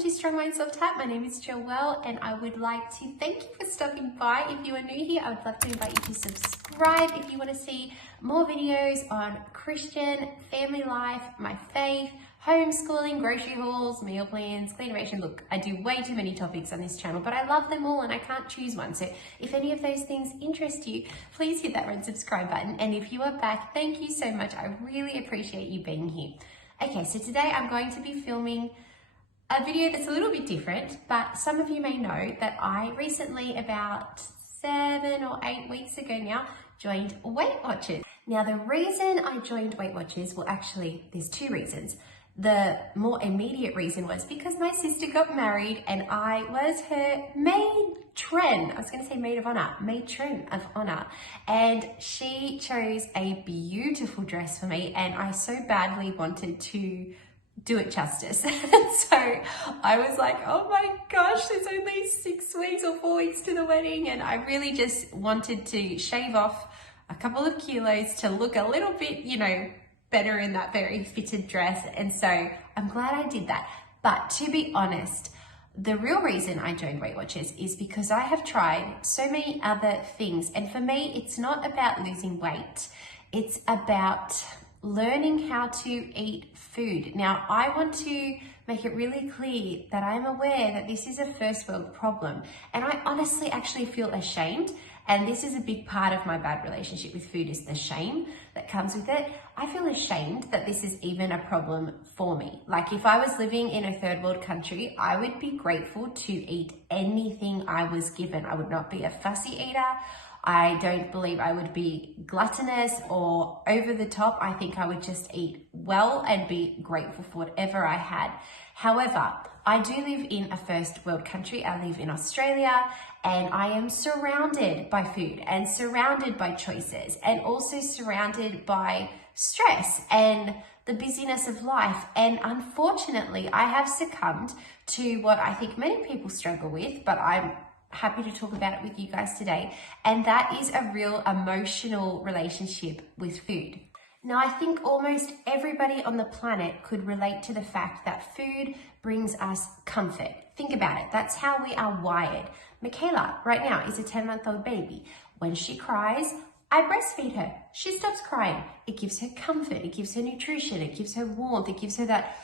to Strong Mind Self Tap. My name is Joelle and I would like to thank you for stopping by. If you are new here, I would love to invite you to subscribe if you want to see more videos on Christian, family life, my faith, homeschooling, grocery hauls, meal plans, cleanration. Look, I do way too many topics on this channel, but I love them all and I can't choose one. So if any of those things interest you, please hit that red subscribe button. And if you are back, thank you so much. I really appreciate you being here. Okay, so today I'm going to be filming a video that's a little bit different, but some of you may know that I recently, about 7 or 8 weeks ago now, joined Weight Watchers. Now, the reason I joined Weight Watchers, well, actually, there's 2 reasons. The more immediate reason was because my sister got married and I was her matron. I was going to say maid of honor, matron of honor. And she chose a beautiful dress for me and I so badly wanted to do it justice. So I was like, oh my gosh, there's only 6 weeks or 4 weeks to the wedding. And I really just wanted to shave off a couple of kilos to look a little bit, you know, better in that very fitted dress. And so I'm glad I did that. But to be honest, the real reason I joined Weight Watchers is because I have tried so many other things. And for me, it's not about losing weight. It's about learning how to eat food. Now, I want to make it really clear that I'm aware that this is a first world problem. And I honestly actually feel ashamed. And this is a big part of my bad relationship with food, is the shame that comes with it. I feel ashamed that this is even a problem for me. Like if I was living in a third world country, I would be grateful to eat anything I was given. I would not be a fussy eater. I don't believe I would be gluttonous or over the top. I think I would just eat well and be grateful for whatever I had. However, I do live in a first world country. I live in Australia and I am surrounded by food and surrounded by choices and also surrounded by stress and the busyness of life. And unfortunately, I have succumbed to what I think many people struggle with, but I'm happy to talk about it with you guys today. And that is a real emotional relationship with food. Now, I think almost everybody on the planet could relate to the fact that food brings us comfort. Think about it. That's how we are wired. Michaela, right now, is a 10-month-old baby. When she cries, I breastfeed her. She stops crying. It gives her comfort. It gives her nutrition. It gives her warmth. It gives her that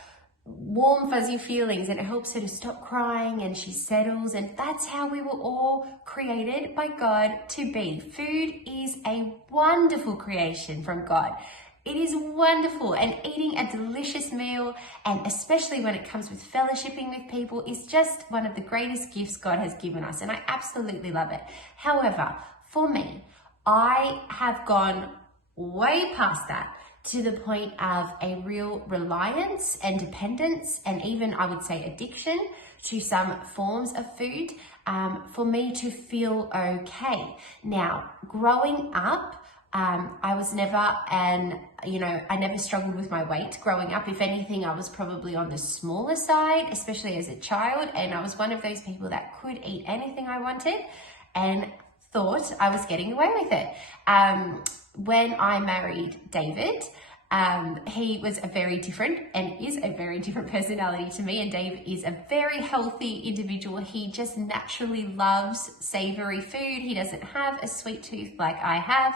warm, fuzzy feelings, and it helps her to stop crying and she settles. And that's how we were all created by God to be. Food is a wonderful creation from God. It is wonderful, and eating a delicious meal, and especially when it comes with fellowshipping with people, is just one of the greatest gifts God has given us, and I absolutely love it. However, for me, I have gone way past that to the point of a real reliance and dependence, and even I would say addiction to some forms of food for me to feel okay. Now, growing up, I was never, I never struggled with my weight growing up. If anything, I was probably on the smaller side, especially as a child. And I was one of those people that could eat anything I wanted and thought I was getting away with it. When I married David, he was a very different and is a very different personality to me, and Dave is a very healthy individual. He just naturally loves savory food. He doesn't have a sweet tooth like I have,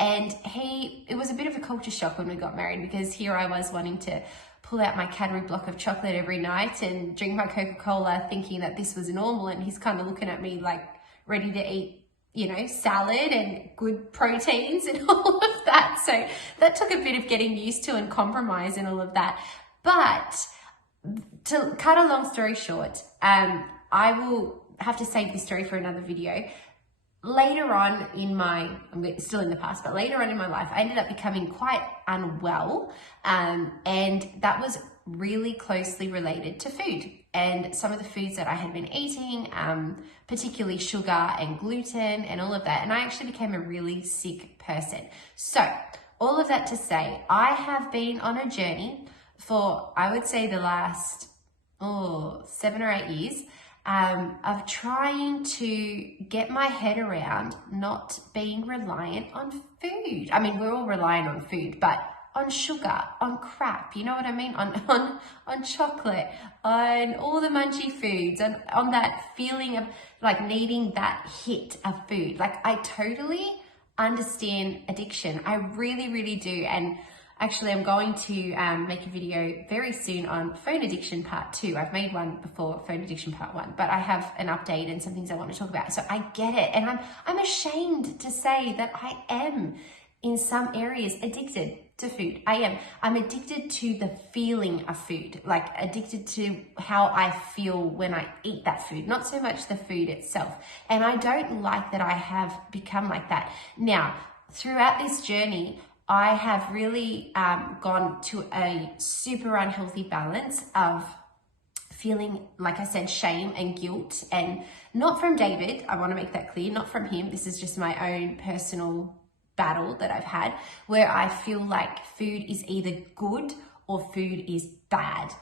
and it was a bit of a culture shock when we got married, because here I was wanting to pull out my Cadbury block of chocolate every night and drink my Coca-Cola thinking that this was normal, and he's kind of looking at me like ready to eat, you know, salad and good proteins and all of that. So that took a bit of getting used to and compromise and all of that. But to cut a long story short, I will have to save this story for another video. Later on in I'm still in the past, but later on in my life, I ended up becoming quite unwell. And that was really closely related to food and some of the foods that I had been eating, particularly sugar and gluten and all of that. And I actually became a really sick person. So all of that to say, I have been on a journey for, I would say, the last 7 or 8 years of trying to get my head around not being reliant on food. I mean, we're all reliant on food, but on sugar, on crap, you know what I mean? On chocolate, on all the munchy foods, on that feeling of like needing that hit of food. Like I totally understand addiction. I really, really do. And actually, I'm going to make a video very soon on phone addiction part 2. I've made one before, phone addiction part 1, but I have an update and some things I want to talk about. So I get it. And I'm ashamed to say that I am in some areas addicted to food. I am. I'm addicted to the feeling of food, like addicted to how I feel when I eat that food, not so much the food itself. And I don't like that I have become like that. Now, throughout this journey, I have really gone to a super unhealthy balance of feeling, like I said, shame and guilt, and not from David. I want to make that clear, not from him. This is just my own personal battle that I've had, where I feel like food is either good or food is bad.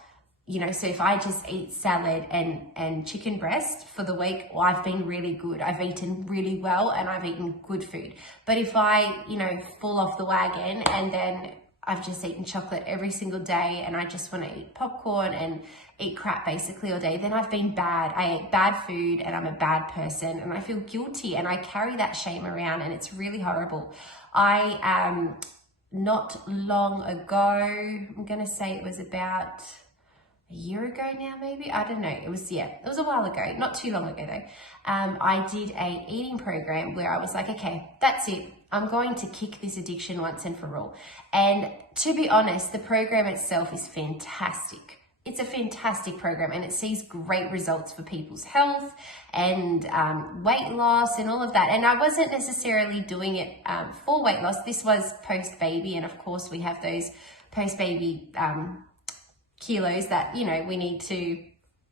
You know, so if I just eat salad and chicken breast for the week, well, I've been really good. I've eaten really well and I've eaten good food. But if I, you know, fall off the wagon and then I've just eaten chocolate every single day and I just want to eat popcorn and eat crap basically all day, then I've been bad. I ate bad food and I'm a bad person and I feel guilty and I carry that shame around and it's really horrible. Not long ago, I'm going to say it was about a year ago now, maybe, I don't know, it was a while ago, not too long ago though. I did a eating program where I was like, okay, that's it, I'm going to kick this addiction once and for all. And to be honest, the program itself is fantastic. It's a fantastic program and it sees great results for people's health and weight loss and all of that. And I wasn't necessarily doing it for weight loss. This was post-baby, and of course we have those post-baby kilos that, you know, we need to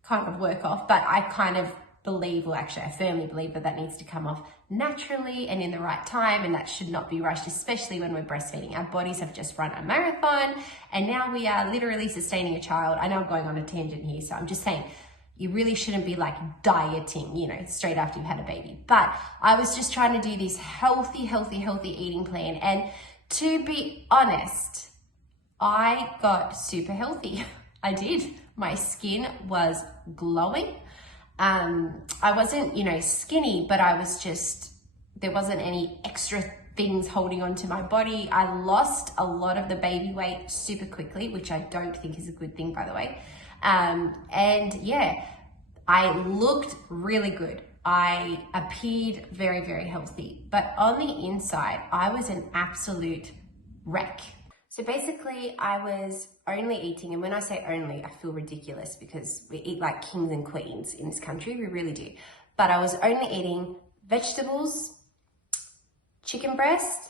kind of work off. But I kind of believe, well, actually I firmly believe that needs to come off naturally and in the right time, and that should not be rushed, especially when we're breastfeeding. Our bodies have just run a marathon and now we are literally sustaining a child. I know I'm going on a tangent here, so I'm just saying you really shouldn't be like dieting, you know, straight after you've had a baby. But I was just trying to do this healthy eating plan, and to be honest, I got super healthy. I did. My skin was glowing. I wasn't, you know, skinny, but I was just, there wasn't any extra things holding onto my body. I lost a lot of the baby weight super quickly, which I don't think is a good thing, by the way. And yeah, I looked really good. I appeared very, very healthy, but on the inside, I was an absolute wreck. So basically I was only eating, and when I say only, I feel ridiculous because we eat like kings and queens in this country, we really do. But I was only eating vegetables, chicken breast,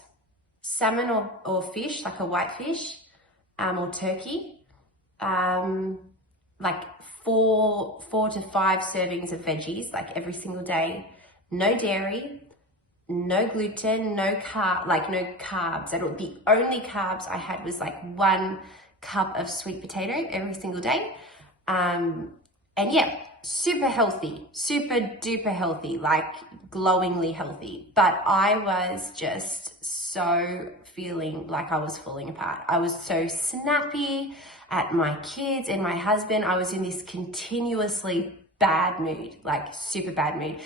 salmon or fish, like a white fish, or turkey, like four to 5 servings of veggies, like every single day, no dairy, no gluten, no carbs at all. The only carbs I had was like 1 cup of sweet potato every single day. And yeah, super healthy, super duper healthy, like glowingly healthy. But I was just so feeling like I was falling apart. I was so snappy at my kids and my husband. I was in this continuously bad mood, like super bad mood.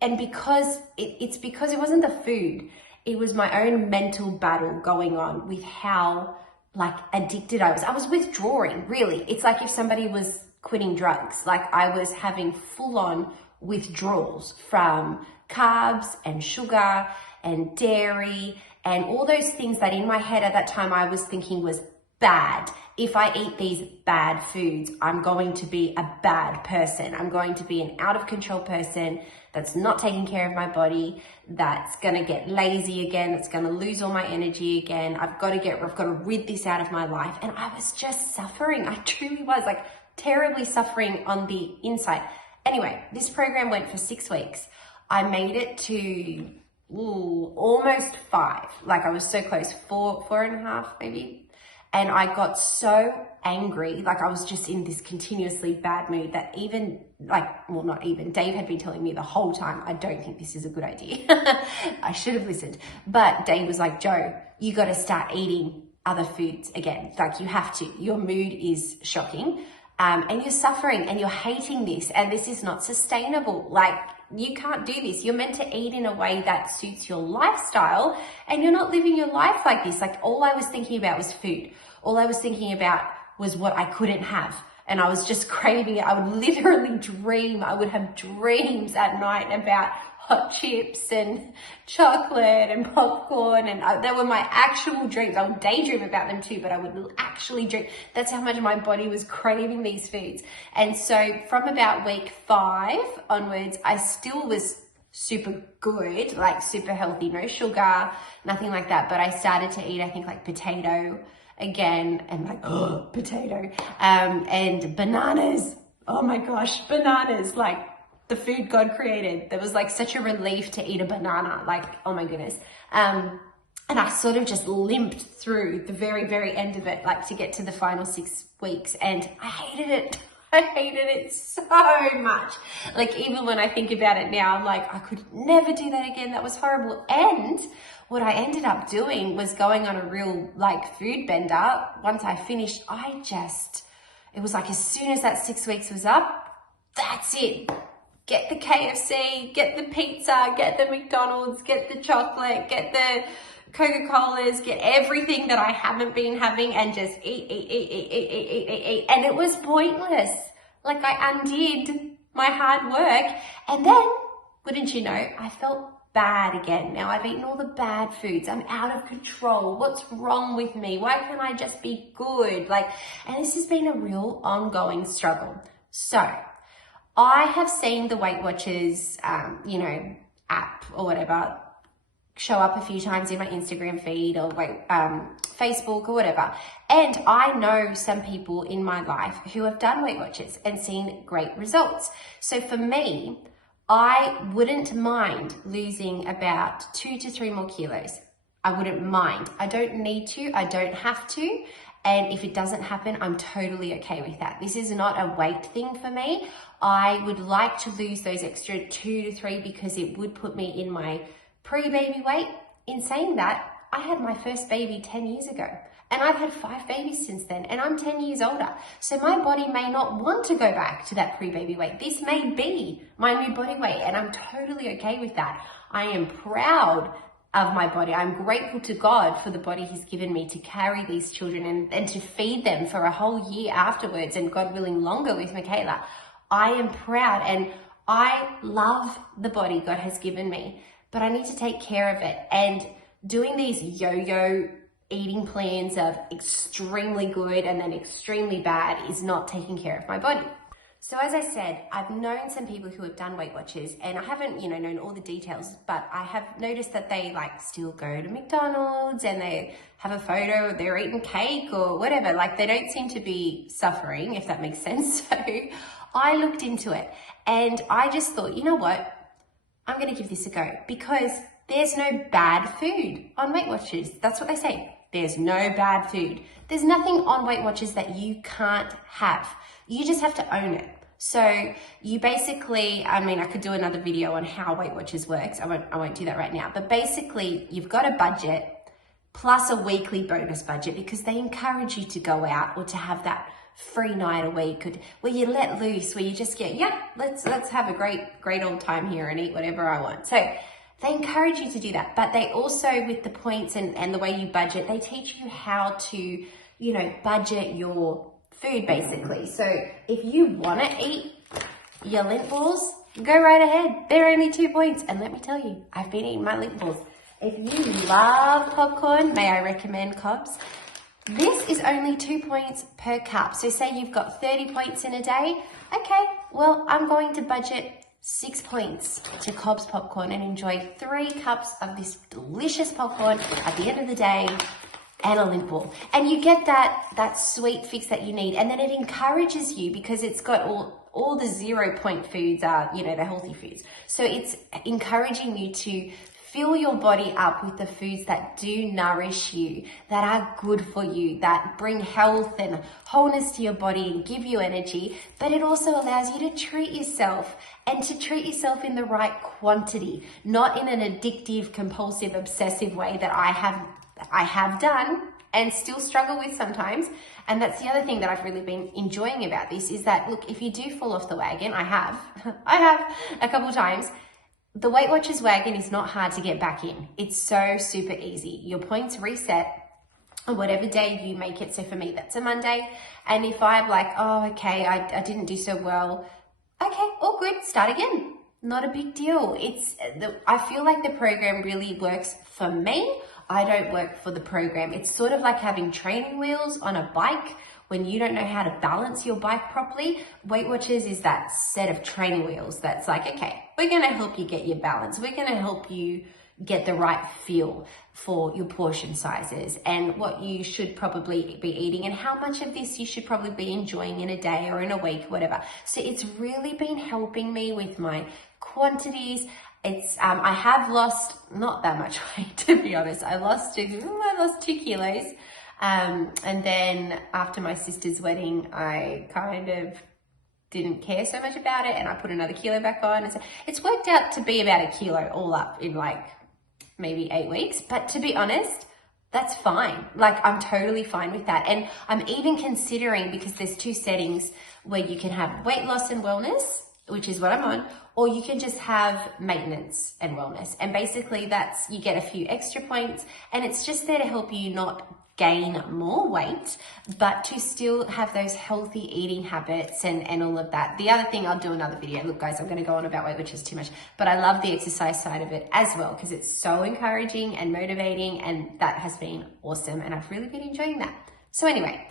And because it's because it wasn't the food, it was my own mental battle going on with how like addicted I was. I was withdrawing, really. It's like if somebody was quitting drugs, like I was having full on withdrawals from carbs and sugar and dairy and all those things that in my head at that time I was thinking was bad. If I eat these bad foods, I'm going to be a bad person. I'm going to be an out of control person that's not taking care of my body, that's going to get lazy again, that's going to lose all my energy again. I've got to rid this out of my life. And I was just suffering. I truly was like terribly suffering on the inside. Anyway, this program went for 6 weeks. I made it to almost 5. Like I was so close, 4.5 maybe. And I got so angry, like I was just in this continuously bad mood that even not even, Dave had been telling me the whole time, I don't think this is a good idea. I should have listened. But Dave was like, Jo, you got to start eating other foods again. Like you have to, your mood is shocking, and you're suffering and you're hating this, and this is not sustainable. Like you can't do this. You're meant to eat in a way that suits your lifestyle, and you're not living your life like this. Like all I was thinking about was food. All I was thinking about was what I couldn't have. And I was just craving it. I would literally dream. I would have dreams at night about hot chips and chocolate and popcorn. And they were my actual dreams. I would daydream about them too, but I would actually dream. That's how much my body was craving these foods. And so from about week 5 onwards, I still was super good, like super healthy, no sugar, nothing like that. But I started to eat, I think, like potato again, and like potato, and bananas. Oh my gosh, bananas, like the food God created. There was like such a relief to eat a banana, like, oh my goodness. And I sort of just limped through the very, very end of it, like to get to the final 6 weeks, and I hated it. I hated it so much. Like even when I think about it now, I'm like, I could never do that again. That was horrible. And what I ended up doing was going on a real like food bender. Once I finished, it was like as soon as that 6 weeks was up, that's it. Get the KFC, get the pizza, get the McDonald's, get the chocolate, get the Coca-Colas, get everything that I haven't been having, and just eat. And it was pointless. Like I undid my hard work. And then, wouldn't you know, I felt bad again. Now I've eaten all the bad foods. I'm out of control. What's wrong with me? Why can't I just be good? And this has been a real ongoing struggle. So I have seen the Weight Watchers, app or whatever show up a few times in my Instagram feed or Facebook or whatever. And I know some people in my life who have done Weight Watchers and seen great results. So for me, I wouldn't mind losing about 2 to 3 more kilos. I wouldn't mind. I don't need to, I don't have to. And if it doesn't happen, I'm totally okay with that. This is not a weight thing for me. I would like to lose those extra 2 to 3 because it would put me in my pre-baby weight. In saying that, I had my first baby 10 years ago, and I've had 5 babies since then, and I'm 10 years older. So my body may not want to go back to that pre-baby weight. This may be my new body weight, and I'm totally okay with that. I am proud of my body. I'm grateful to God for the body He's given me to carry these children and to feed them for a whole year afterwards, and God willing longer with Michaela. I am proud, and I love the body God has given me, but I need to take care of it. And doing these yo-yo eating plans of extremely good and then extremely bad is not taking care of my body. So as I said, I've known some people who have done Weight Watchers, and I haven't, known all the details, but I have noticed that they still go to McDonald's and they have a photo, they're eating cake or whatever. They don't seem to be suffering, if that makes sense. So I looked into it and I just thought, you know what? I'm going to give this a go, because there's no bad food on Weight Watchers. That's what they say. There's no bad food. There's nothing on Weight Watchers that you can't have. You just have to own it. So you basically, I could do another video on how Weight Watchers works. I won't do that right now. But basically, you've got a budget plus a weekly bonus budget, because they encourage you to go out or to have that free night a week where you let loose, where you just get, let's have a great old time here and eat whatever I want. So they encourage you to do that. But they also, with the points and the way you budget, they teach you how to, budget your food basically. So if you want to eat your lint balls, go right ahead. They're only 2 points. And let me tell you, I've been eating my lint balls. If you love popcorn, may I recommend Cobb's? This is only 2 points per cup. So say you've got 30 points in a day. Okay, well, I'm going to budget 6 points to Cobb's popcorn and enjoy 3 cups of this delicious popcorn at the end of the day, and a lint ball. And you get that sweet fix that you need. And then it encourages you, because it's got all the 0 point foods are, the healthy foods. So it's encouraging you to fill your body up with the foods that do nourish you, that are good for you, that bring health and wholeness to your body and give you energy. But it also allows you to treat yourself, and to treat yourself in the right quantity, not in an addictive, compulsive, obsessive way that I have done and still struggle with sometimes. And that's the other thing that I've really been enjoying about this is that, look, if you do fall off the wagon, I have a couple of times, the Weight Watchers wagon is not hard to get back in. It's so super easy. Your points reset on whatever day you make it. So for me, that's a Monday. And if I'm like, oh, okay, I didn't do so well, okay, all good, start again. Not a big deal. I feel like the program really works for me. I don't work for the program. It's sort of like having training wheels on a bike when you don't know how to balance your bike properly. Weight Watchers is that set of training wheels that's like, okay, we're going to help you get your balance. We're going to help you get the right feel for your portion sizes and what you should probably be eating and how much of this you should probably be enjoying in a day or in a week, whatever. So it's really been helping me with my quantities. I have lost not that much weight, to be honest. I lost 2 kilos. And then after my sister's wedding, I kind of didn't care so much about it and I put another kilo back on. And so it's worked out to be about 1 kilo all up in like maybe 8 weeks. But to be honest, that's fine. Like, I'm totally fine with that. And I'm even considering, because there's 2 settings where you can have weight loss and wellness, which is what I'm on, or you can just have maintenance and wellness. And basically you get a few extra points and it's just there to help you not gain more weight, but to still have those healthy eating habits and all of that. The other thing, I'll do another video. Look guys, I'm going to go on about weight, which is too much, but I love the exercise side of it as well because it's so encouraging and motivating, and that has been awesome. And I've really been enjoying that. So anyway,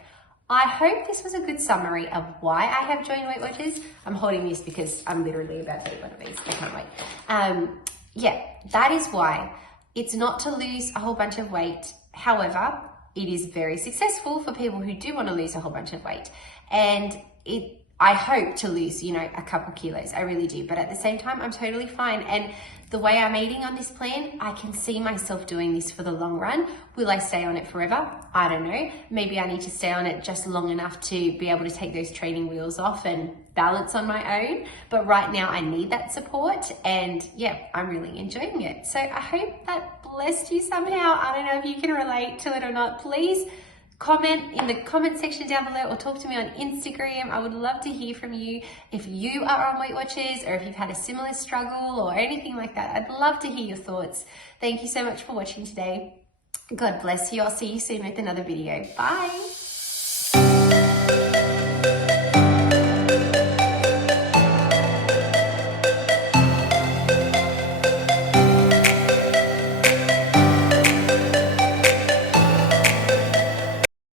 I hope this was a good summary of why I have joined Weight Watchers. I'm holding this because I'm literally about to eat one of these. I can't wait. Yeah, that is why. It's not to lose a whole bunch of weight. However, it is very successful for people who do want to lose a whole bunch of weight. And I hope to lose, a couple kilos. I really do. But at the same time, I'm totally fine. And the way I'm eating on this plan, I can see myself doing this for the long run. Will I stay on it forever? I don't know. Maybe I need to stay on it just long enough to be able to take those training wheels off and balance on my own. But right now I need that support, and yeah, I'm really enjoying it. So I hope that blessed you somehow. I don't know if you can relate to it or not. Please comment in the comment section down below or talk to me on Instagram. I would love to hear from you if you are on Weight Watchers or if you've had a similar struggle or anything like that. I'd love to hear your thoughts. Thank you so much for watching today. God bless you. I'll see you soon with another video. Bye.